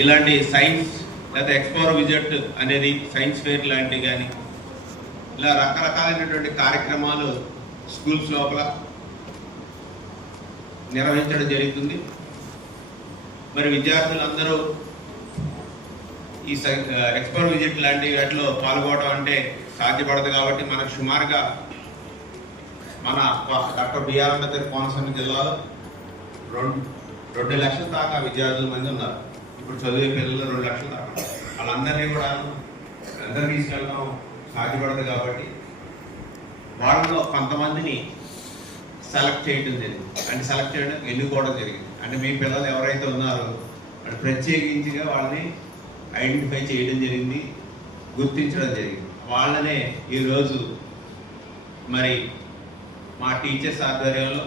ఇలాంటి సైన్స్ లేదా explore visit అనేది సైన్స్ ఫేర్ లాంటివి కానీ ఇలా రకరకాలైనటువంటి కార్యక్రమాలు స్కూల్స్ లోపల నిర్వహించడం జరుగుతుంది. మరి విద్యార్థులందరూ ఈ ఎక్స్ప్లోర్ విజిట్ లాంటి వాటిలో పాల్గొనడం అంటే సాధ్యపడదు. కాబట్టి మనకు సుమారుగా మన డాక్టర్ బిఆర్ అంబేద్కర్ కోనసీమ జిల్లాలో 2 లక్షల దాకా విద్యార్థుల మంది ఉన్నారు. ఇప్పుడు చదివే పిల్లలు 2 లక్షల దాకా. వాళ్ళందరినీ కూడా అందరూ తీసుకెళ్ళడం సాధ్యపడదు. కాబట్టి వాళ్ళలో కొంతమందిని సెలెక్ట్ చేయడం జరిగింది. అంటే సెలెక్ట్ చేయడం ఎన్నుకోవడం జరిగింది. అంటే మీ పిల్లలు ఎవరైతే ఉన్నారో అంటే ప్రత్యేకించిగా వాళ్ళని ఐడెంటిఫై చేయడం జరిగింది, గుర్తించడం జరిగింది. వాళ్ళనే ఈరోజు మరి మా టీచర్స్ ఆధ్వర్యంలో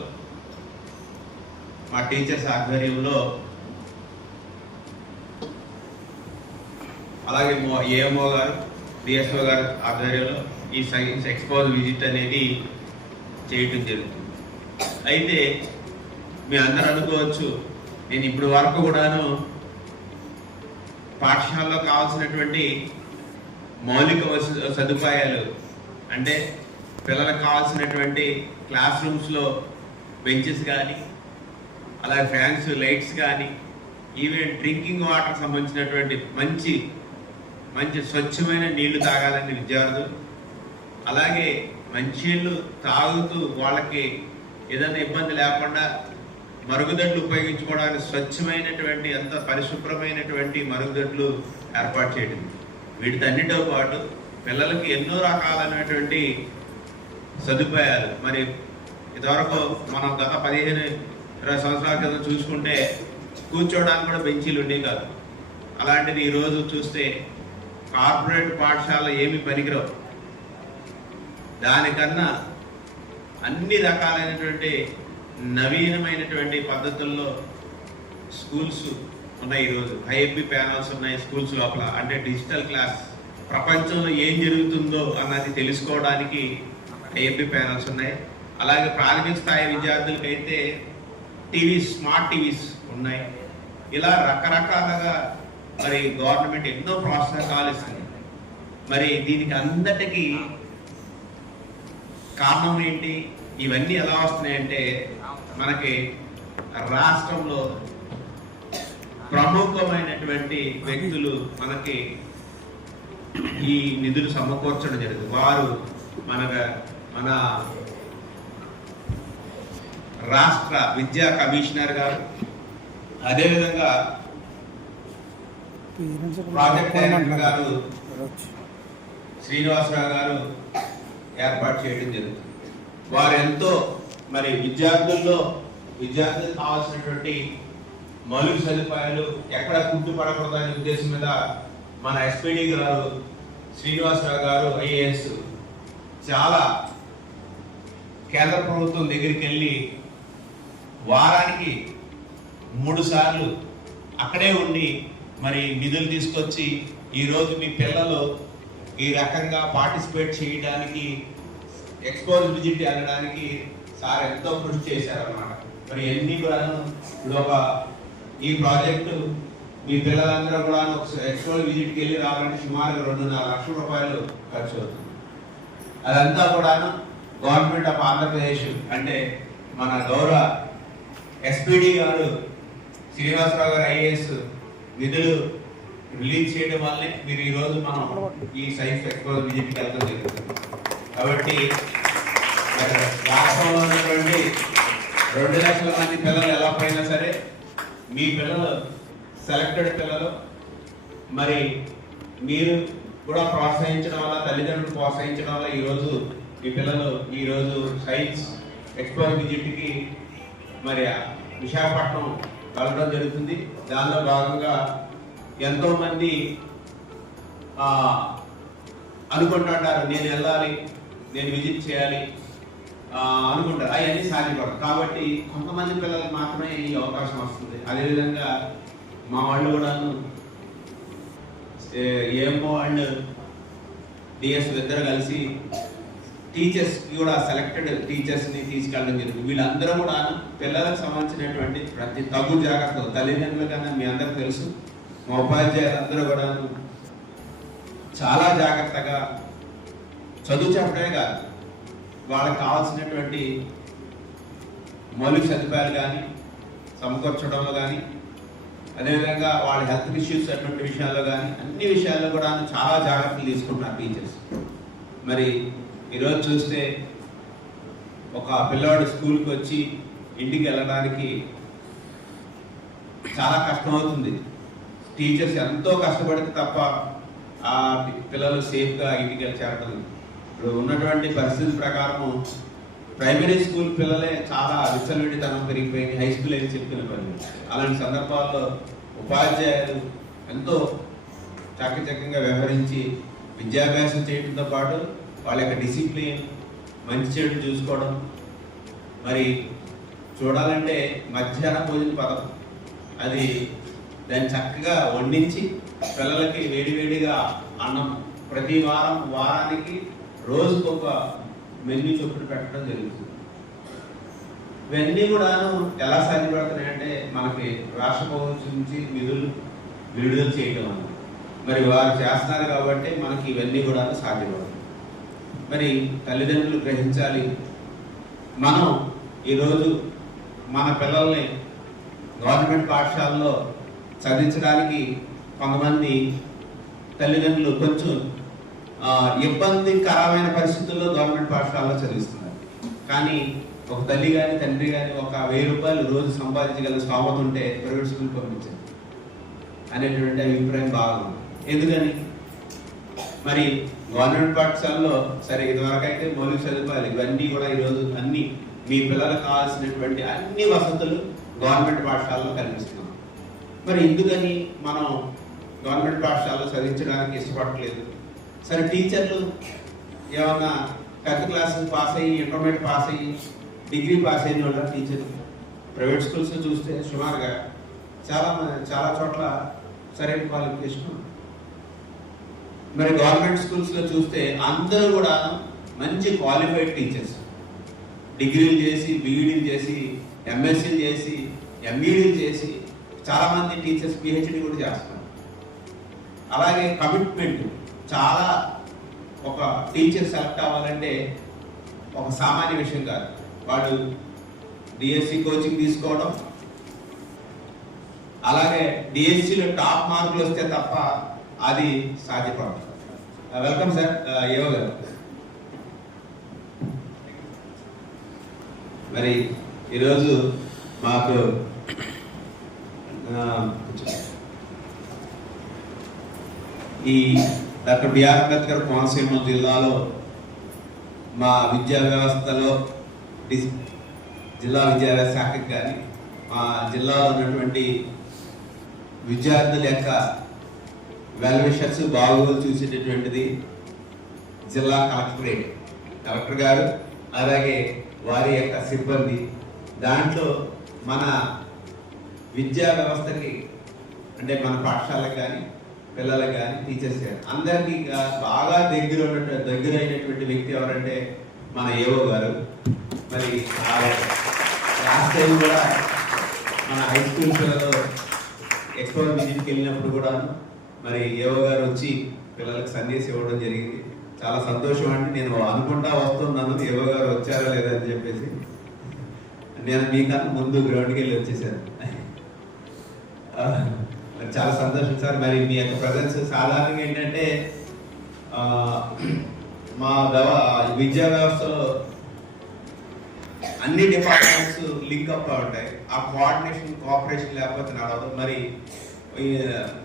అలాగే ఏఎంఓ గారు, డిఎస్ఓ గారు ఆధ్వర్యంలో ఈ సైన్స్ ఎక్స్పోజ్ విజిట్ అనేది చేయటం జరుగుతుంది. అయితే మీ అందరూ అనుకోవచ్చు, నేను ఇప్పటి వరకు కూడాను పాఠశాలలో కావాల్సినటువంటి మౌలిక సదుపాయాలు అంటే పిల్లలకు కావాల్సినటువంటి క్లాస్ రూమ్స్లో బెంచెస్ కానీ అలాగే ఫ్యాన్స్, లైట్స్ కానీ ఈవెన్ డ్రింకింగ్ వాటర్ సంబంధించినటువంటి మంచి స్వచ్ఛమైన నీళ్లు తాగాలని విద్యార్థులు, అలాగే మంచినీళ్ళు తాగుతూ వాళ్ళకి ఏదైనా ఇబ్బంది లేకుండా మరుగుదొడ్లు ఉపయోగించుకోవడానికి స్వచ్ఛమైనటువంటి అంత పరిశుభ్రమైనటువంటి మరుగుదొడ్లు ఏర్పాటు చేయడం. వీటితన్నిటితో పాటు పిల్లలకి ఎన్నో రకాలైనటువంటి సదుపాయాలు. మరి ఇంతవరకు మనం గత 15-20 సంవత్సరాల క్రితం చూసుకుంటే కూర్చోవడానికి కూడా బెంచీలు ఉండేవి కాదు. అలాంటిది ఈరోజు చూస్తే కార్పొరేట్ పాఠశాల ఏమి పనికిరావు. దానికన్నా అన్ని రకాలైనటువంటి నవీనమైనటువంటి పద్ధతుల్లో స్కూల్స్ ఉన్నాయి. ఈరోజు ఐఎఫ్బి ప్యానల్స్ ఉన్నాయి స్కూల్స్ లోపల. అంటే డిజిటల్ క్లాస్, ప్రపంచంలో ఏం జరుగుతుందో అన్నది తెలుసుకోవడానికి ఐఎఫ్బి ప్యానల్స్ ఉన్నాయి. అలాగే ప్రాథమిక స్థాయి విద్యార్థులకైతే స్మార్ట్ టీవీస్ ఉన్నాయి. ఇలా రకరకాలుగా మరి గవర్నమెంట్ ఎన్నో ప్రోత్సాహకాలు ఇస్తుంది. మరి దీనికి అందటికీ కారణం ఏంటి? ఇవన్నీ ఎలా వస్తున్నాయంటే మనకి రాష్ట్రంలో ప్రముఖమైనటువంటి వ్యక్తులు మనకి ఈ నిధులు సమకూర్చడం జరుగుతుంది. వారు మన రాష్ట్ర విద్యా కమిషనర్ గారు, అదేవిధంగా ప్రాజెక్ట్ డైరెక్టర్ గారు శ్రీనివాసరావు గారు ఏర్పాటు చేయడం జరుగుతుంది. వారు ఎంతో మరి విద్యార్థులకు కావాల్సినటువంటి మౌలిక సదుపాయాలు ఎక్కడ కుంటుపడకూడదనే ఉద్దేశం మీద మన ఎస్పీడీ గారు శ్రీనివాసరావు గారు ఐఏఎస్ చాలా కేంద్ర ప్రభుత్వం దగ్గరికి వెళ్ళి వారానికి 3 సార్లు అక్కడే ఉండి మరి నిధులు తీసుకొచ్చి ఈరోజు మీ పిల్లలు ఈ రకంగా పార్టిసిపేట్ చేయడానికి, ఎక్స్పోజ్ విజిట్ అనడానికి సార్ ఎంతో కృషి చేశారన్నమాట. మరి ఎన్ని కూడాను ఇప్పుడు ఈ ప్రాజెక్టు మీ పిల్లలందరూ కూడా ఎక్స్పోజ్ విజిట్కి వెళ్ళి రావాలంటే సుమారుగా 2.5 లక్షల రూపాయలు ఖర్చు అవుతుంది. అదంతా కూడాను గవర్నమెంట్ ఆఫ్ ఆంధ్రప్రదేశ్ అంటే మన గౌరవ ఎస్పీడీ గారు శ్రీనివాసరావు గారు ఐఏఎస్ నిధులు రిలీజ్ చేయడం వల్లే మీరు ఈరోజు మనం ఈ సైన్స్ ఎక్స్పోజ్ విజిట్కి వెళ్తాం జరుగుతుంది. కాబట్టి రాష్ట్రంలో ఉన్నటువంటి 2 లక్షల మంది పిల్లలు ఎలా పోయినా సరే మీ పిల్లలు సెలెక్టెడ్ పిల్లలు మరి మీరు కూడా ప్రోత్సహించడం వల్ల, తల్లిదండ్రులు ప్రోత్సహించడం వల్ల ఈరోజు మీ పిల్లలు ఈరోజు సైన్స్ ఎక్స్పోజ్ విజిట్కి మరి విశాఖపట్నం వెళ్ళడం జరుగుతుంది. దానిలో భాగంగా ఎంతోమంది అనుకుంటుంటారు, నేను వెళ్ళాలి, నేను విజిట్ చేయాలి అనుకుంటారు. అవన్నీ సాధ్యపడదు. కాబట్టి కొంతమంది పిల్లలకు మాత్రమే ఈ అవకాశం వస్తుంది. అదేవిధంగా మా వాళ్ళు కూడా ఏఎంఓ అండ్ డిఎస్ ఇద్దరు కలిసి టీచర్స్ కూడా సెలెక్టెడ్ టీచర్స్ని తీసుకెళ్ళడం జరిగింది. వీళ్ళందరూ కూడా పిల్లలకు సంబంధించినటువంటి ప్రతి తగు జాగ్రత్తలు తల్లిదండ్రుల కన్నా మీ అందరికి తెలుసు. మా ఉపాధ్యాయులందరూ కూడా చాలా జాగ్రత్తగా చదువు చెప్పడమే కాదు, వాళ్ళకి కావాల్సినటువంటి మౌలిక సదుపాయాలు కానీ సమకూర్చడంలో కానీ, అదేవిధంగా వాళ్ళ హెల్త్ ఇష్యూస్ అటువంటి విషయాల్లో కానీ అన్ని విషయాల్లో కూడా చాలా జాగ్రత్తలు తీసుకుంటున్నారు టీచర్స్. మరి ఈరోజు చూస్తే ఒక పిల్లవాడు స్కూల్కి వచ్చి ఇంటికి వెళ్ళడానికి చాలా కష్టం అవుతుంది. టీచర్స్ ఎంతో కష్టపడితే తప్ప ఆ పిల్లలు సేఫ్గా ఇంటికి వెళ్ళి చేరడం. ఇప్పుడు ఉన్నటువంటి పరిస్థితుల ప్రకారము ప్రైమరీ స్కూల్ పిల్లలే చాలా విచ్చలవిడితనం పెరిగిపోయింది, హై స్కూల్ అని చెప్పిన పని. అలాంటి సందర్భాల్లో ఉపాధ్యాయులు ఎంతో చాకచక్యంగా వ్యవహరించి విద్యాభ్యాసం చేయడంతో పాటు వాళ్ళ యొక్క డిసిప్లిన్, మంచి చెడు చూసుకోవడం. మరి చూడాలంటే మధ్యాహ్న భోజన పథకం అది దాన్ని చక్కగా వండించి పిల్లలకి వేడివేడిగా అన్నం ప్రతి వారానికి రోజుకొక మెన్యూ చొప్పున పెట్టడం జరుగుతుంది. ఇవన్నీ కూడాను ఎలా సాధ్యపడుతున్నాయంటే మనకి రాష్ట్ర ప్రభుత్వం నుంచి నిధులు విడుదల చేయడం అన్నది. మరి వారు చేస్తున్నారు కాబట్టి మనకి ఇవన్నీ కూడా సాధ్యపడుతుంది. మరి తల్లిదండ్రులు గ్రహించాలి, మనం ఈరోజు మన పిల్లల్ని గవర్నమెంట్ పాఠశాలలో చదివించడానికి కొంతమంది తల్లిదండ్రులు కొంచెం ఇబ్బందికరమైన పరిస్థితుల్లో గవర్నమెంట్ పాఠశాలలో చదివిస్తున్నారు. కానీ ఒక తల్లి కానీ తండ్రి కానీ ఒక 1000 రూపాయలు రోజు సంపాదించగల స్తోమత ఉంటే ప్రైవేట్ స్కూల్కి పంపించారు అనేటువంటి అభిప్రాయం బాగుంది. ఎందుకని మరి గవర్నమెంట్ పాఠశాలలో సరే ఇదివరకు అయితే మౌలిక సదుపాయాలు ఇవన్నీ కూడా ఈరోజు అన్ని మీ పిల్లలకు కావాల్సినటువంటి అన్ని వసతులు గవర్నమెంట్ పాఠశాలలో కల్పిస్తున్నాం. మరి ఎందుకని మనం గవర్నమెంట్ పాఠశాలలో చదివించడానికి ఇష్టపడట్లేదు? సరే టీచర్లు ఏమన్నా 10th క్లాస్ పాస్ అయ్యి, ఇంటర్మీడియట్ పాస్ అయ్యి, డిగ్రీ పాస్ అయిన వాళ్ళ టీచర్లు ప్రైవేట్ స్కూల్స్ చూస్తే సుమారుగా చాలా చోట్ల సరైన క్వాలిఫికేషన్. మరి గవర్నమెంట్ స్కూల్స్లో చూస్తే అందరూ కూడా మంచి క్వాలిఫైడ్ టీచర్స్, డిగ్రీలు చేసి, బీఈడీలు చేసి, ఎంఎస్సీలు చేసి, ఎంఈడీలు చేసి చాలామంది టీచర్స్ పిహెచ్డీ కూడా చేస్తున్నారు. అలాగే కమిట్మెంట్ చాలా, ఒక టీచర్ సెలెక్ట్ అవ్వాలంటే ఒక సామాన్య విషయం కాదు. వాడు డిఎస్సి కోచింగ్ తీసుకోవడం, అలాగే డిఎస్సిలో టాప్ మార్కులు వస్తే తప్ప అది సాధ్యపడదు. వెల్కమ్ సార్ ఏవో గారు. మరి ఈరోజు మాకు ఈ డాక్టర్ బిఆర్ అంబేద్కర్ కోనసీమ జిల్లాలో మా విద్యా వ్యవస్థలో జిల్లా విద్యాభ్యాస శాఖకి కానీ మా జిల్లాలో ఉన్నటువంటి విద్యార్థుల యొక్క వెల్ విషర్స్ బాగోగులు చూసేటటువంటిది జిల్లా కలెక్టర్ గారు, అలాగే వారి యొక్క సిబ్బంది. దాంట్లో మన విద్యా వ్యవస్థకి అంటే మన పాఠశాలకు కానీ పిల్లలకు కానీ టీచర్స్ కానీ అందరికీ బాగా దగ్గరైనటువంటి వ్యక్తి ఎవరంటే మన ఏవో గారు. మరి లాస్ట్ టైం కూడా మన హై స్కూల్ పిల్లలు ఎక్స్పో విజిట్కి వెళ్ళినప్పుడు కూడా మరి ఏవో గారు వచ్చి పిల్లలకు సందేశం ఇవ్వడం జరిగింది. చాలా సంతోషం అండి. నేను అనుకుంటా వస్తున్నాను ఏవో గారు వచ్చారా లేదా అని చెప్పేసి. నేను మీకన్నా ముందు గ్రౌండ్కి వెళ్ళి వచ్చేసాను. చాలా సంతోషం సార్. మరి మీ యొక్క ప్రజెన్స్ సాధారణంగా ఏంటంటే మా విద్యా వ్యవస్థలో అన్ని డిపార్ట్మెంట్స్ లింక్ అప్ ఉంటాయి. ఆ కోఆర్డినేషన్ కోఆపరేషన్ లేకపోతే నడవదు. మరి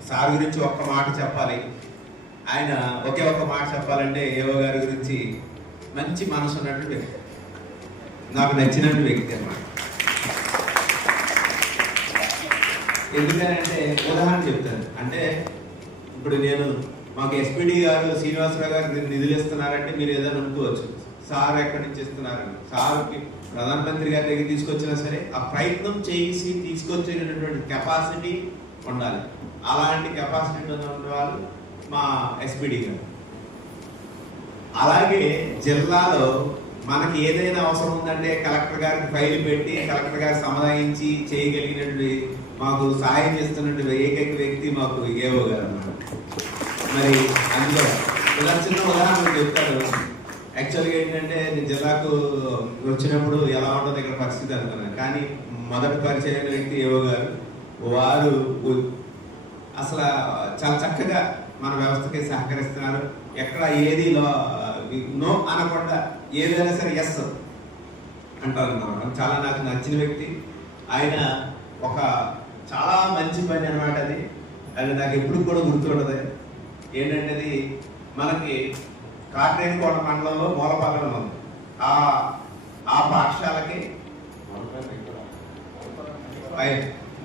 సార్ గురించి ఒక్క మాట చెప్పాలి. ఆయన ఒకే ఒక్క మాట చెప్పాలంటే ఏవో గారి గురించి మంచి మనసు ఉన్నటువంటి వ్యక్తి, నాకు నచ్చినట్టు వ్యక్తి అన్నమాట. ఎందుకంటే ఉదాహరణ చెప్తాను. అంటే ఇప్పుడు నేను మాకు ఎస్పీడీ గారు శ్రీనివాసరావు గారు నిధులు ఇస్తున్నారంటే మీరు ఏదైనా అనుకోవచ్చు, సార్ ఎక్కడి నుంచి ఇస్తున్నారని. సార్కి ప్రధానమంత్రి గారి దగ్గర తీసుకొచ్చినా సరే ఆ ప్రయత్నం చేసి తీసుకొచ్చేటటువంటి కెపాసిటీ ఉండాలి. అలాంటి కెపాసిటీ ఉన్న వాళ్ళు మా ఎస్పీడీ గారు. అలాగే జిల్లాలో మనకి ఏదైనా అవసరం ఉందంటే కలెక్టర్ గారికి ఫైల్ పెట్టి కలెక్టర్ గారికి సమాధానించి చేయగలిగినటువంటి మాకు సహాయం చేస్తున్నట్టు ఏకైక వ్యక్తి మాకు ఏవో గారు అన్నమాట. మరి అందులో ఇలా చిన్న ఉదాహరణ చెప్తారు. యాక్చువల్గా ఏంటంటే నేను జిల్లాకు వచ్చినప్పుడు ఎలా ఉంటుందో ఇక్కడ పరిస్థితి అనుకున్నాను, కానీ మొదటి పరిచయం వ్యక్తి ఏవో గారు. వారు అసలు చాలా చక్కగా మన వ్యవస్థకి సహకరిస్తున్నారు. ఎక్కడ ఏది నో అనకుండా ఏదైనా సరే ఎస్ అంటారు అన్నమాట. చాలా నాకు నచ్చిన వ్యక్తి ఆయన. ఒక చాలా మంచి పని అన్నమాట అది. అది నాకు ఎప్పుడు కూడా గుర్తుండదు. ఏంటంటే అది మనకి కాట్రేనికోట మండలంలో మూలపాలెం ఉంది. ఆ పాఠశాలకి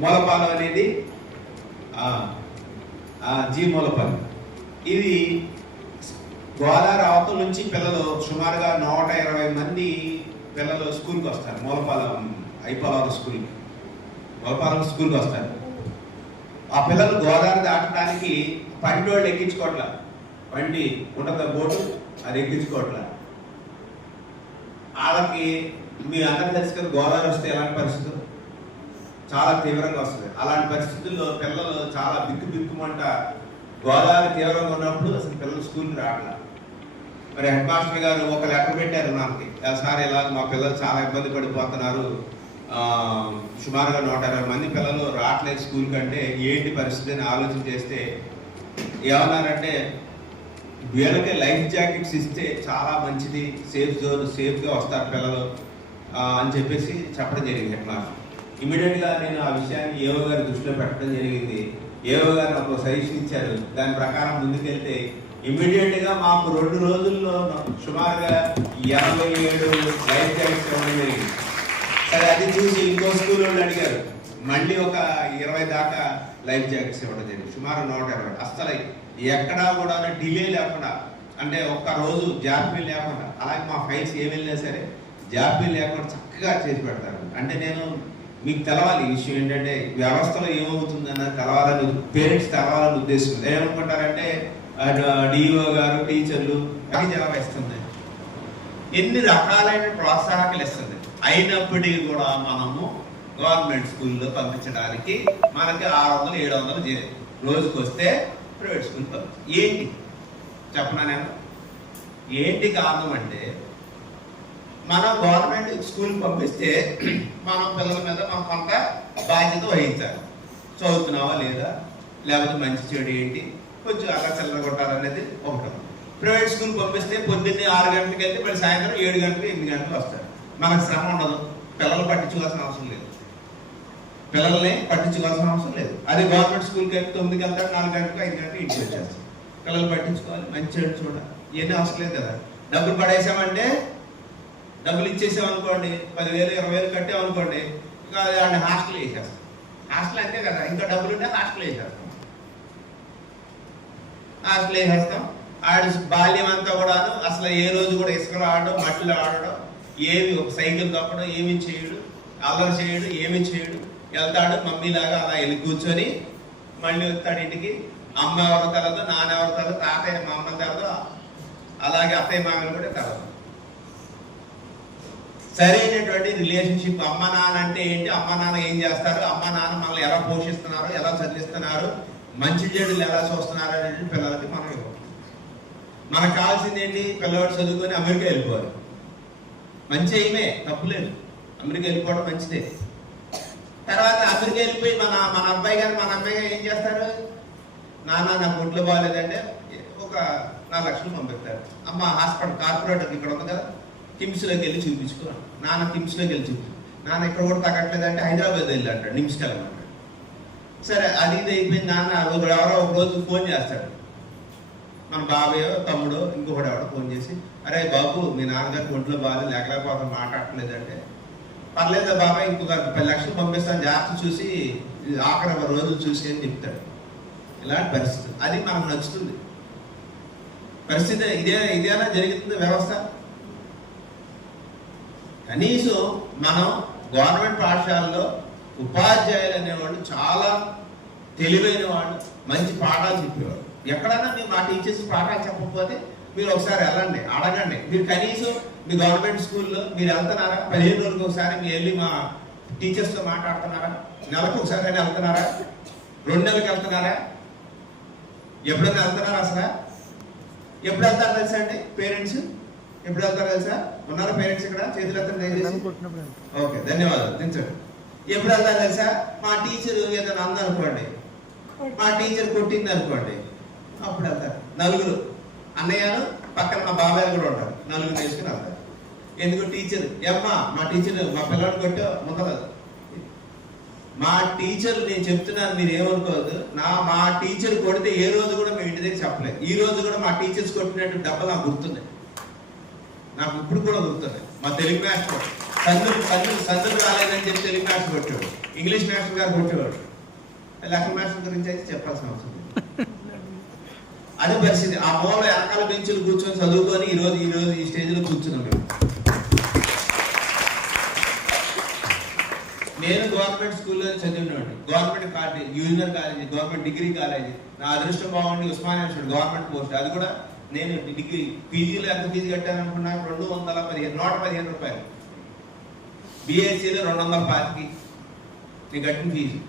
మూలపాలెం అనేది జీ మూలపాలెం. ఇది గోదావరి అవతల నుంచి పిల్లలు సుమారుగా 120 మంది పిల్లలు స్కూల్కి వస్తారు. మూలపాలెం ఐపోలవరం స్కూల్కి, మూలపాలెం స్కూల్కి వస్తారు. ఆ పిల్లలు గోదావరి దాటడానికి పంటోళ్ళు ఎక్కించుకోవట్ల, బండి ఉండదు బోటు, అది ఎక్కించుకోవట్ల. వాళ్ళకి మీ అందరికి తెలుసు కదా గోదావరి వస్తే ఎలాంటి పరిస్థితులు చాలా తీవ్రంగా వస్తుంది. అలాంటి పరిస్థితుల్లో పిల్లలు చాలా బిక్కుమంట గోదావరి తీవ్రంగా ఉన్నప్పుడు అసలు పిల్లలు స్కూల్కి రావట్లేదు. మరి హెడ్ మాస్టర్ గారు ఒక లెటర్ పెట్టారు నాకు, సార్ ఇలా మా పిల్లలు చాలా ఇబ్బంది పడిపోతున్నారు, సుమారుగా 120 మంది పిల్లలు రావట్లేదు స్కూల్ కంటే ఏంటి పరిస్థితి అని ఆలోచన చేస్తే ఏమన్నారంటే వీళ్ళకి లైఫ్ జాకెట్స్ ఇస్తే చాలా మంచిది, సేఫ్ జోన్, సేఫ్గా వస్తారు పిల్లలు అని చెప్పేసి చెప్పడం జరిగింది హెడ్ మాస్టర్. ఇమీడియట్గా నేను ఆ విషయాన్ని ఏవో గారి దృష్టిలో పెట్టడం జరిగింది. ఏవో గారు నాకు సజెషన్ ఇచ్చారు. దాని ప్రకారం ముందుకెళ్తే ఇమీడియట్గా మాకు 2 రోజుల్లో సుమారుగా 87 లైఫ్ జాకెట్స్ ఇవ్వడం జరిగింది. సరే అది చూసి ఇంకో స్కూల్ వాళ్ళు అడిగారు, మళ్ళీ ఒక 20 దాకా లైఫ్ జాకెట్స్ ఇవ్వడం జరిగింది. సుమారు 120. అస్సలు ఎక్కడా కూడా డిలే లేకుండా, అంటే ఒక్క రోజు జాప్యం లేకుండా, అలాగే మా ఫైల్స్ ఏమి వెళ్ళినా సరే జాప్యం లేకుండా చక్కగా చేసి పెడతారు. అంటే నేను మీకు తెలవాలి ఈ విషయం ఏంటంటే వ్యవస్థలో ఏమవుతుందన్నది తెలవాలని, పేరెంట్స్ తెలవాలని ఉద్దేశం. ఏమనుకుంటారంటే డిఓ గారు టీచర్లు జవాబు ఇస్తుంది, ఎన్ని రకాలైన ప్రోత్సాహకాలు ఇస్తుంది, అయినప్పటికీ కూడా మనము గవర్నమెంట్ స్కూల్లో పంపించడానికి మనకి 600-700 రోజుకి వస్తే ప్రైవేట్ స్కూల్ పంపించాలి. ఏంటి చెప్పనా నేను? ఏంటి కారణం అంటే మనం గవర్నమెంట్ స్కూల్ పంపిస్తే మనం పిల్లల మీద మనం కొంత బాధ్యత వహించాలి. చదువుతున్నావా లేదా, లేకపోతే మంచి చెడు ఏంటి, కొంచెం అలా చిల్లర కొట్టాలనేది ఒకటి. ప్రైవేట్ స్కూల్ పంపిస్తే పొద్దున్నే 6 గంటలకు వెళ్తే మళ్ళీ సాయంత్రం 7 గంటలకు 8 గంటలకు వస్తారు. మనకు శ్రమ ఉండదు, పిల్లలు పట్టించుకోవాల్సిన అవసరం లేదు, పిల్లల్ని పట్టించుకోవాల్సిన అవసరం లేదు. అదే గవర్నమెంట్ స్కూల్కి అయితే 9కి వెళ్తారు, 4 గంటలకు 5 గంటలకు ఇంటికి వచ్చేస్తారు. పిల్లలు పట్టించుకోవాలి, మంచి చెడు చూడాలి, ఇవన్నీ అవసరం లేదు కదా. డబ్బులు పడేసామంటే, డబ్బులు ఇచ్చేసామనుకోండి, 10,000 20,000 కట్టామనుకోండి, ఇంకా అది హాస్టల్ వేసేస్తాం. హాస్టల్ అంతే కదా, ఇంకా డబ్బులు ఉంటే హాస్టల్ వేసేస్తాం. హాస్టల్ వేసేస్తాం. ఆడి బాల్యం అంతా కూడాను అసలు ఏ రోజు కూడా ఇసుకలో ఆడడం, మట్టిలో ఆడడం, ఏమి ఒక సైకిల్ తప్పడం, ఏమి చేయడు, అల్లరి చేయడు, ఏమి చేయడు. వెళ్తాడు మమ్మీలాగా అలా వెళ్ళి కూర్చొని మళ్ళీ వస్తాడు ఇంటికి. అమ్మ ఎవరి తలదో, నాన్న ఎవరి తలదో, తాతయ్య మా అమ్మ తలదో, అలాగే అత్తయ్య మామలు కూడా తలదు. సరైనటువంటి రిలేషన్షిప్. అమ్మ నాన్న అంటే ఏంటి, అమ్మ నాన్న ఏం చేస్తారు, అమ్మ నాన్న మనల్ని ఎలా పోషిస్తున్నారు, ఎలా చదివిస్తున్నారు, మంచి చెడులు ఎలా చూస్తున్నారు అనేది పిల్లలకి మనం ఇవ్వాలి. మనకు కావాల్సింది ఏంటి, పిల్లవాడు చదువుకొని అమెరికా వెళ్ళిపోవాలి. మంచి ఏమే తప్పులేదు, అమెరికా వెళ్ళిపోవడం మంచిదే. తర్వాత అమెరికా వెళ్ళిపోయి మన అబ్బాయి కానీ మన అమ్మాయి గారు ఏం చేస్తారు, నాన్న నాకు ఒంట్లో బాగాలేదంటే ఒక 4 లక్షలు పంపిస్తారు. అమ్మ హాస్పిటల్ కార్పొరేటర్ ఇక్కడ ఉంది కదా, కిమ్స్లోకి వెళ్ళి చూపించుకో, నాన్న కిమ్స్లోకి వెళ్ళి చూపించు, నాన్న ఇక్కడ కూడా తగ్గట్లేదంటే హైదరాబాద్ వెళ్ళి అంటాడు, నిమ్స్కి వెళ్ళమంటాడు. సరే అది ఇది అయిపోయింది. నాన్న ఎవరో ఒక రోజు ఫోన్ చేస్తాడు, మన బాబాయో తమ్ముడో ఇంకొకటి ఎవడో ఫోన్ చేసి, అరే బాబు మీ నాన్నగారికి ఒంట్లో బాగాలేదు, లేకపోతే మాట్లాడట్లేదంటే, పర్లేదు బాబాయ్ ఇంకొక 10 లక్షలు పంపిస్తాను, జాగ్రత్త చూసి ఆఖరి రోజులు చూసి అని చెప్తాడు. ఇలాంటి పరిస్థితి అది మనకు నచ్చుతుంది. పరిస్థితి ఇదేనా జరుగుతుంది వ్యవస్థ? కనీసం మనం గవర్నమెంట్ పాఠశాలలో ఉపాధ్యాయులు అనేవాళ్ళు చాలా తెలివైన వాళ్ళు, మంచి పాఠాలు చెప్పేవాళ్ళు. ఎక్కడైనా మీరు మా టీచర్స్ పాఠాలు చెప్పకపోతే మీరు ఒకసారి వెళ్ళండి, అడగండి. మీరు కనీసం మీ గవర్నమెంట్ స్కూల్లో మీరు వెళ్తున్నారా, 15 రోజులకు ఒకసారి మీరు వెళ్ళి మా టీచర్స్తో మాట్లాడుతున్నారా? నెలకు ఒకసారి వెళ్తున్నారా? 2 నెలలకు వెళ్తున్నారా? ఎప్పుడైనా వెళ్తున్నారా అసలు? ఎప్పుడు వెళ్తారు తెలుసా అండి పేరెంట్స్? ఎప్పుడు వెళ్తారో తెలుసా? ఉన్నారా పేరెంట్స్ ఇక్కడ? చేతులు ఎత్తండి. ఓకే, ధన్యవాదాలు. దించండి. ఎప్పుడు వెళ్తారు తెలుసా? మా టీచర్ ఏదైనా అందనుకోండి, మా టీచర్ కొట్టింది అనుకోండి, అప్పుడు వెళ్తారు. నలుగురు అన్నయ్యను పక్కన మా బాబాయ్ కూడా ఉంటారు, నలుగురు వేసుకుని వెళ్తారు. ఎందుకు? టీచర్ ఏమ్మా మా టీచర్ మా పిల్లడు కొట్టా ముందరదు. మా టీచర్, నేను చెప్తున్నాను మీరు ఏమనుకోవద్దు, మా టీచర్ కొడితే ఏ రోజు కూడా మేము ఇంటి దగ్గర చెప్పలేదు. ఈ రోజు కూడా మా టీచర్స్ కొట్టినట్టు దెబ్బ నాకు గుర్తున్నాయి, నాకు ఇప్పుడు కూడా గుర్తున్నాయి. మా తెలుగు మాస్టర్ సందులు రాలేదని చెప్పి తెలుగు మాస్టర్ కొట్టేవాడు, ఇంగ్లీష్ మాస్టర్ గారు కొట్టేవాడు. లెక్కల మాస్టర్ గురించి అయితే చెప్పాల్సిన అవసరం లేదు. అదే పరిస్థితి. ఆ మూల వెనకాల బెంచులు కూర్చొని చదువుకొని ఈ రోజు ఈ స్టేజ్లో కూర్చున్నాం మేము. నేను గవర్నమెంట్ స్కూల్లో చదివినాడు, government college, junior college, government degree college. నా అదృష్టం బాగుండి ఉస్మానియా గవర్నమెంట్ పోస్ట్. అది కూడా నేను డిగ్రీ పీజీలో ఎంత ఫీజు కట్టాను అనుకున్నా? 115 రూపాయలు. బిఎస్సీలో 225 నేను కట్టిన ఫీజు.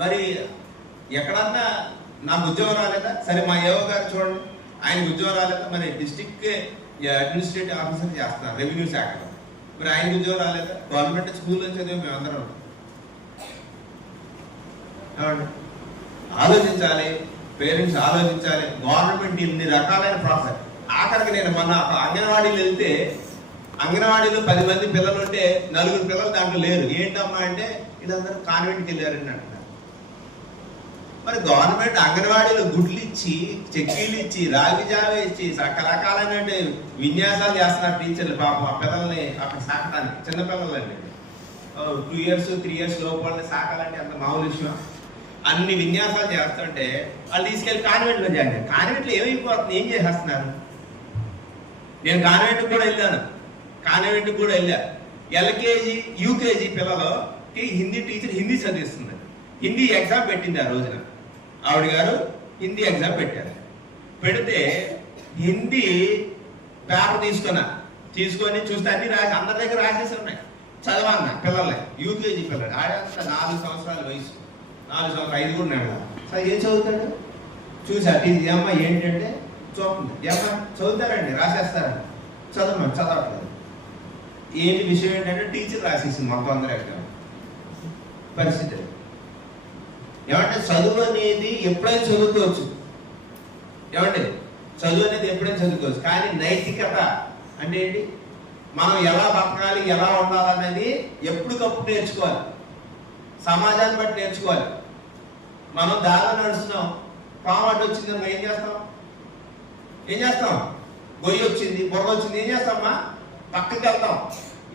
మరి ఎక్కడన్నా నాకు ఉద్యోగం రాలేదా? సరే మా ఏవో గారు చూడండి, ఆయనకు ఉద్యోగం రాలేదా? మరి డిస్ట్రిక్ట్ అడ్మినిస్ట్రేటివ్ ఆఫీసర్ చేస్తున్నారు రెవెన్యూ శాఖలో, మరి ఆయనకు ఉద్యోగం రాలేదా? గవర్నమెంట్ స్కూల్లో చదివి మేమందరం. ఆలోచించాలి, పేరెంట్స్ ఆలోచించాలి. గవర్నమెంట్ ఇన్ని రకాలైన ప్రాసెస్. ఆఖరికి నేను మొన్న అంగన్వాడీలు వెళ్తే, అంగన్వాడీలో 10 మంది పిల్లలు ఉంటే 4 పిల్లలు దాంట్లో లేరు. ఏంటమ్మా అంటే వీళ్ళందరూ కాన్వెంట్కి వెళ్ళారని అంటున్నారు. మరి గవర్నమెంట్ అంగన్వాడీలో గుడ్లు ఇచ్చి, చెక్కీలు ఇచ్చి, రాగి జావ ఇచ్చి, రకరకాలైన విన్యాసాలు చేస్తున్నారు టీచర్లు. పాపం ఆ పిల్లల్ని అక్కడ సాకడానికి, చిన్నపిల్లలండి 2 years 3 years లోపల సాకాలంటే అంత మామూలు విషయం. అన్ని విన్యాసాలు చేస్తుంటే వాళ్ళు తీసుకెళ్ళి కాన్వెంట్లో జాయిన్ అయ్యారు. కాన్వెంట్లో ఏమైపోతుంది, ఏం చేసేస్తున్నారు? నేను కాన్వెంట్కి కూడా వెళ్ళా. ఎల్కేజీ యూకేజీ పిల్లలకి హిందీ టీచర్ హిందీ చదివిస్తుంది. హిందీ ఎగ్జామ్ పెట్టింది ఆ రోజున. ఆవిడ గారు హిందీ ఎగ్జామ్ పెట్టారు. పెడితే హిందీ పేపర్ తీసుకొని చూస్తే అన్ని రాసి అందరి దగ్గర రాసేసి ఉన్నాయి. చదవన్న పిల్లలే, యూకేజీ పిల్లలు. ఆడంతా 4 సంవత్సరాల వయసు, 4 సంవత్సరాలు 5 కూడా ఉన్నాడు. సార్ ఏం చదువుతాడు? చూసా టీచర్ ఏమ్మా ఏంటంటే చూడండి, ఏమ్మా చదువుతారండి, రాసేస్తారండి. చదవట్లేదు. ఏంటి విషయం ఏంటంటే టీచర్ రాసేసింది మొత్తం అందరూ ఎగ్జామ్. పరిస్థితి ఏమంటే చదువు అనేది ఎప్పుడైనా చదువుకోవచ్చు. ఏమంటే చదువు అనేది ఎప్పుడైనా చదువుకోవచ్చు, కానీ నైతికత అంటే ఏంటి? మనం ఎలా బతకాలి, ఎలా ఉండాలనేది ఎప్పటికప్పుడు నేర్చుకోవాలి. సమాజాన్ని బట్టి నేర్చుకోవాలి. మనం దారిలో నడుస్తున్నాం, పాము అడ్డు వచ్చిందని మనం ఏం చేస్తాం? గొయ్యి వచ్చింది, బొర్ర వచ్చింది, ఏం చేస్తామా? పక్కకి వెళ్తాం,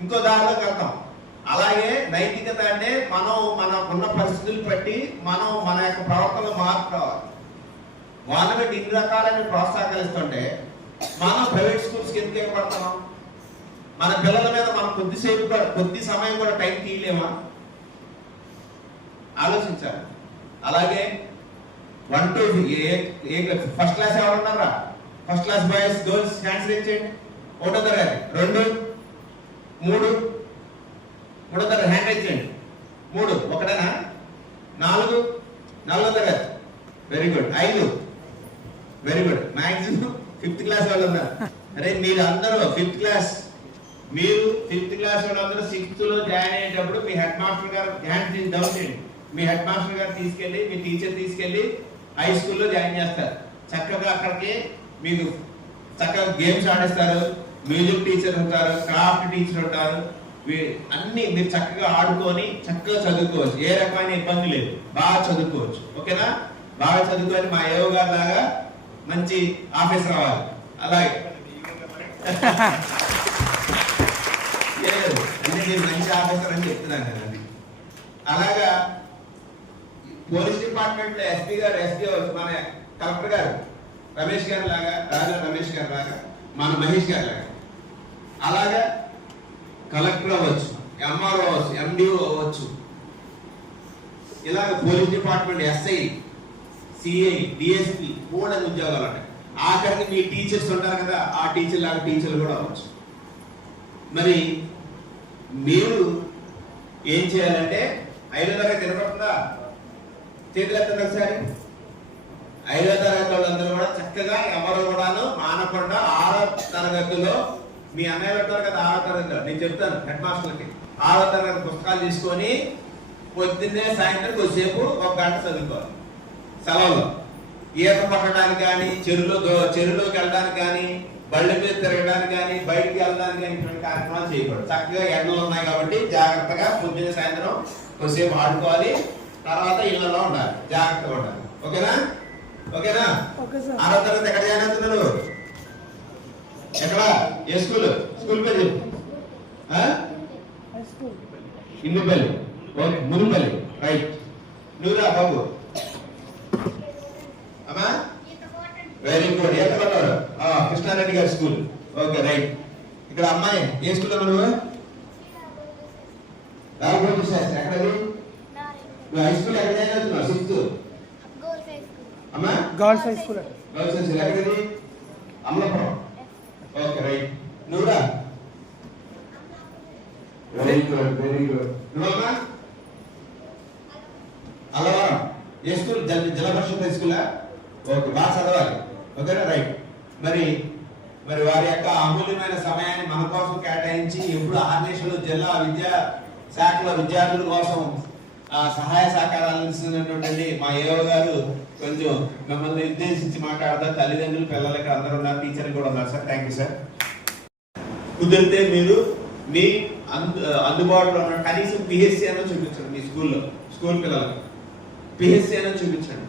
ఇంకో దారిలోకి వెళ్తాం. అలాగే నైతికత అంటే మనకున్న పరిస్థితులు బట్టి మనం మన యొక్క ప్రవర్తనలో మార్పు రావాలి. గవర్నమెంట్ ఇన్ని రకాలైన ప్రోత్సాహకరిస్తుంటే మనం ప్రైవేట్ స్కూల్స్కి ఎందుకు ఎగబడతాం? మన పిల్లల మీద మనం కొద్ది సమయం కూడా టైం తీయలేమా? ఆలోచించాలి. అలాగే 1 to 8 ఫస్ట్ క్లాస్ ఎవరున్నారా? First class boys girls hands raise చేయండి. 1వ తరగతి, 2, 3, 3వ తరగతి హ్యాండ్ రేజ్ చేయండి. 3 ఒకటేనా? 4, 4వ తరగతి, very good. 5, very good. Maximum 5th class వాళ్ళు ఉన్నారు. అరే మీరు అందరూ 5th క్లాస్, మీరు 5th క్లాస్ వాళ్ళందరూ 6th లో జాయిన్ అయ్యేటప్పుడు మీ హెడ్ మాస్టర్ గారు హ్యాండ్ డౌన్ చేయండి. మీ హెడ్ మాస్టర్ గారు తీసుకెళ్ళి, మీ టీచర్ తీసుకెళ్ళి హై స్కూల్లో జాయిన్ చేస్తారు. చక్కగా అక్కడికి మీకు చక్కగా గేమ్స్ ఆడిస్తారు, మ్యూజిక్ టీచర్ ఉంటారు, క్రాఫ్ట్ టీచర్ ఉంటారు. అన్ని మీరు చక్కగా ఆడుకొని చక్కగా చదువుకోవచ్చు. ఏ రకమైన ఇబ్బంది లేదు, బాగా చదువుకోవచ్చు. ఓకేనా? బాగా చదువుకొని మా ఏవో గారు లాగా మంచి ఆఫీసర్ రావాలి. అలాగే అంటే మీరు మంచి ఆఫీసర్ అని చెప్తున్నాను కదా. అది అలాగా పోలీస్ డిపార్ట్మెంట్ లో ఎస్పీ గారు, మన కలెక్టర్ గారు రమేష్ గారు లాగా, రాజా రమేష్ గారు లాగా, మన మహేష్ గారు లాగా, అలాగా కలెక్టర్ అవ్వచ్చు, ఎంఆర్ఓ అవ్వచ్చు, ఎండిఓ అవ్వచ్చు. ఇలాగ police department SI, CI, DSP 3 ఉద్యోగాలు ఉంటాయి. ఆఖరికి మీ టీచర్స్ ఉంటారు కదా, ఆ టీచర్ లాగా టీచర్లు కూడా అవ్వచ్చు. మరి మీరు ఏం చేయాలంటే 5వ తరగతి వినపడుతుందా? చేతులు ఎత్తండి ఒకసారి. 5వ తరగతి వాళ్ళందరూ కూడా చక్కగా ఎవరు కూడాను మానకుండా 6వ తరగతిలో మీ అన్నయ్య పెడతారు కదా 6వ తరగతిలో, నేను చెప్తాను హెడ్ మాస్టర్కి 6వ తరగతి పుస్తకాలు తీసుకొని పొద్దున్నే సాయంత్రం కొద్దిసేపు 1 గంట చదువుకోవాలి సెలవులో. ఈత పట్టడానికి కానీ చెరువులోకి వెళ్ళడానికి కానీ బళ్ళ మీద తిరగడానికి కానీ బయటికి వెళ్ళడానికి కానీ ఇటువంటి కార్యక్రమాలు చేయకూడదు. చక్కగా ఎండలు ఉన్నాయి కాబట్టి జాగ్రత్తగా పొద్దున్న సాయంత్రం కొద్దిసేపు ఆడుకోవాలి. తర్వాత ఇళ్లలో ఉండాలి, జాగ్రత్తగా ఉండాలి. ఓకేనా? ఓకేనా? 6వ తరగతి ఎక్కడ జాయిన్ అవుతున్నారు? ఎక్కడ? ఏ స్కూల్? స్కూల్ పేరు చెప్పు. ఇల్లుపల్లి. ఓకే, మునుపల్లి. రైట్. నువ్వురా బాబు. అమ్మా వెరీ గుడ్. ఎక్కడ ఉన్నారు? కృష్ణారెడ్డి గారి స్కూల్. Okay right. ఇక్కడ అమ్మాయి ఏ స్కూల్ నువ్వు? రాఘవేంద్ర శాస్త్రి. ఎక్కడది? నువ్వు హై స్కూల్ ఎక్కడ జాయిన్ అవుతున్నావు? 6th. అమ్మా girls high school. Girls high school ఎక్కడది? అమలాపురం. Okay right. నువ్వురా. Very good, very good. నువ్వమ్మా? అలవారం. ఏ స్కూల్? జిల్లా పరిషత్ హై స్కూలా? ఓకే, బాగా చదవాలి. ఓకేనా? రైట్. మరి వారి యొక్క అమూల్యమైన సమయాన్ని మన కోసం కేటాయించి ఎప్పుడు ఆర్నేషన్లో జిల్లా విద్యా శాఖలో విద్యార్థుల కోసం సహాయ సహకారాలు అందిస్తున్నటువంటి మా ఏవో గారు కొంచెం మిమ్మల్ని ఉద్దేశించి మాట్లాడతారు. తల్లిదండ్రులు, పిల్లలకి అందరూ ఉన్నారు, టీచర్లు కూడా ఉన్నారు సార్. Thank you sir. కుదిరితే మీరు మీ అందుబాటులో ఉన్న కనీసం పిహెచ్సి అయినా చూపించండి. మీ స్కూల్ పిల్లలకి పిహెచ్సి అయినా చూపించండి.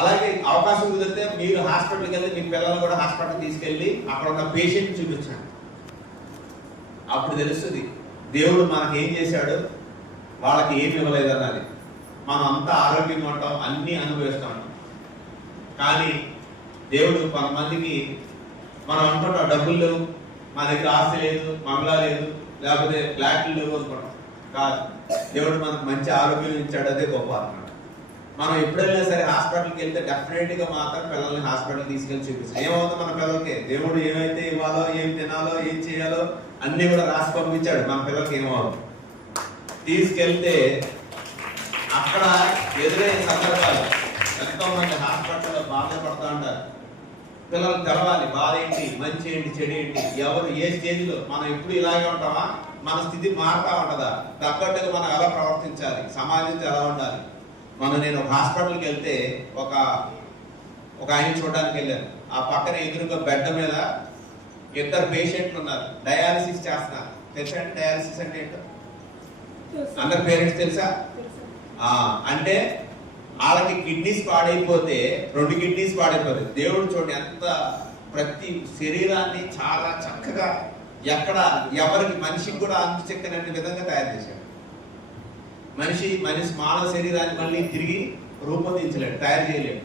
అలాగే అవకాశం కుదిరితే మీరు హాస్పిటల్కి వెళ్తే మీ పిల్లలు కూడా హాస్పిటల్ తీసుకెళ్ళి అక్కడ ఉన్న పేషెంట్ చూపించండి. అప్పుడు తెలుస్తుంది దేవుడు మనకి ఏం చేశాడు, వాళ్ళకి ఏమి ఇవ్వలేదు అన్నది. మనం అంతా ఆరోగ్యంగా ఉంటాం, అన్నీ అనుభవిస్తాం. కానీ దేవుడు కొంతమందికి మనం అనుకుంటాం డబ్బులు లేవు, మా దగ్గర ఆస్తి లేదు, బంగ్లా లేదు, లేకపోతే ఫ్లాట్లు లేవు అనుకుంటాం. కాదు, దేవుడు మనకు మంచి ఆరోగ్యం ఇచ్చాడు, అదే గొప్ప అన్నమాట. మనం ఎప్పుడైనా సరే హాస్పిటల్కి వెళ్తే డెఫినెట్గా మాత్రం పిల్లల్ని హాస్పిటల్ తీసుకెళ్ళి చూపిస్తాం. ఏమవుతుంది మన పిల్లలకి? దేవుడు ఏమైతే ఇవ్వాలో, ఏం తినాలో, ఏం చేయాలో అన్నీ కూడా రాసి పంపించాడు. మన పిల్లలకి ఏమవుతుంది? తీసుకెళ్తే అక్కడ ఎదురైన సందర్భాలు ఎంతో మంది హాస్పిటల్లో బాధపడుతూ ఉంటారు. పిల్లలకు తెలవాలి బాధ ఏంటి, మంచి ఏంటి, చెడు ఏంటి, ఎవరు ఏ స్టేజ్లో. మనం ఎప్పుడు ఇలాగే ఉంటామా? మన స్థితి మారుతా ఉంటుందా? తగ్గట్టుగా మనం ఎలా ప్రవర్తించాలి, సమాజంతో ఎలా ఉండాలి. నేను ఒక హాస్పిటల్కి వెళ్తే ఒక ఆయన చూడడానికి వెళ్ళాను. ఆ పక్కన ఎదురుగా బెడ్ మీద 2 పేషెంట్లు ఉన్నారు, డయాలసిస్ చేస్తున్నారు. తెలుసా అంటే డయాలసిస్ అంటే ఏంటో? అందరి పేరెంట్స్ తెలుసా? అంటే వాళ్ళకి కిడ్నీస్ పాడైపోతే 2 కిడ్నీస్ పాడైపోతాయి. దేవుడు చూడండి ఎంత ప్రతి శరీరాన్ని చాలా చక్కగా ఎక్కడ ఎవరికి మనిషికి కూడా అంతు చెక్కనట్టు విధంగా తయారు చేశాడు. మనిషి మానవ శరీరాన్ని మళ్ళీ తిరిగి రూపొందించలేడు, తయారు చేయలేడు.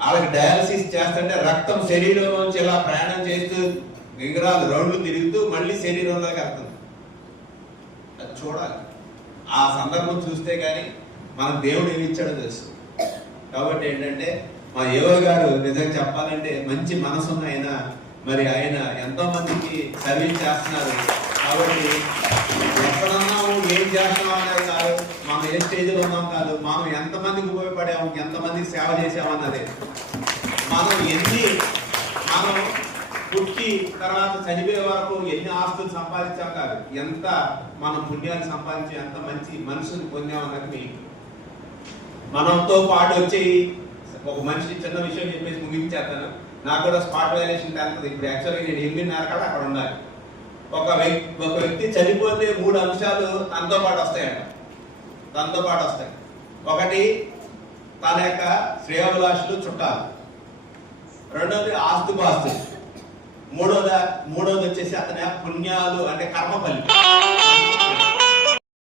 వాళ్ళకి డయాలసిస్ చేస్తుంటే రక్తం శరీరంలోంచి ఇలా ప్రయాణం చేస్తూ విగ్రహాలు రౌండ్లు తిరుగుతూ మళ్ళీ శరీరంలోకి వెళ్తుంది. అది చూడాలి. ఆ సందర్భం చూస్తే కానీ మనకు దేవుడు ఏమి ఇచ్చాడో తెలుసు. కాబట్టి ఏంటంటే మా యోగ గారు నిజంగా చెప్పాలంటే మంచి మనసున్న ఆయన. మరి ఆయన ఎంతో మందికి సర్వీస్ చేస్తున్నారు. కాబట్టి ఎక్కడున్నాము, ఏం చేస్తున్నాం అనేది కాదు, మనం ఏ స్టేజ్లో ఉన్నాం కాదు, మనం ఎంతమందికి ఉపయోగపడాము, ఎంతమందికి సేవ చేసామన్నదే. మనం పుట్టి తర్వాత చనిపోయే వరకు ఎన్ని ఆస్తులు సంపాదించాం కాదు, ఎంత మనం పుణ్యాన్ని సంపాదించి ఎంత మంచి మనుషుని పొందామన్నది మీకు. మనతో పాటు వచ్చి ఒక మనిషి చిన్న విషయం చెప్పేసి ముగించేస్తాను. నాకు కూడా స్పాట్ వైలేషన్ తెలుస్తుంది. ఇప్పుడు యాక్చువల్గా నేను 8:30 కల్లా అక్కడ ఉండాలి. ఒక వ్యక్తి చనిపోతే 3 అంశాలు తనతో పాటు వస్తాయంట. ఒకటి తన యొక్క శ్రేయోభిలాషులు, చుట్టాలు. రెండోది ఆస్తుపాస్తులు. మూడోది వచ్చేసి అతని పుణ్యాలు అంటే కర్మ ఫలితం.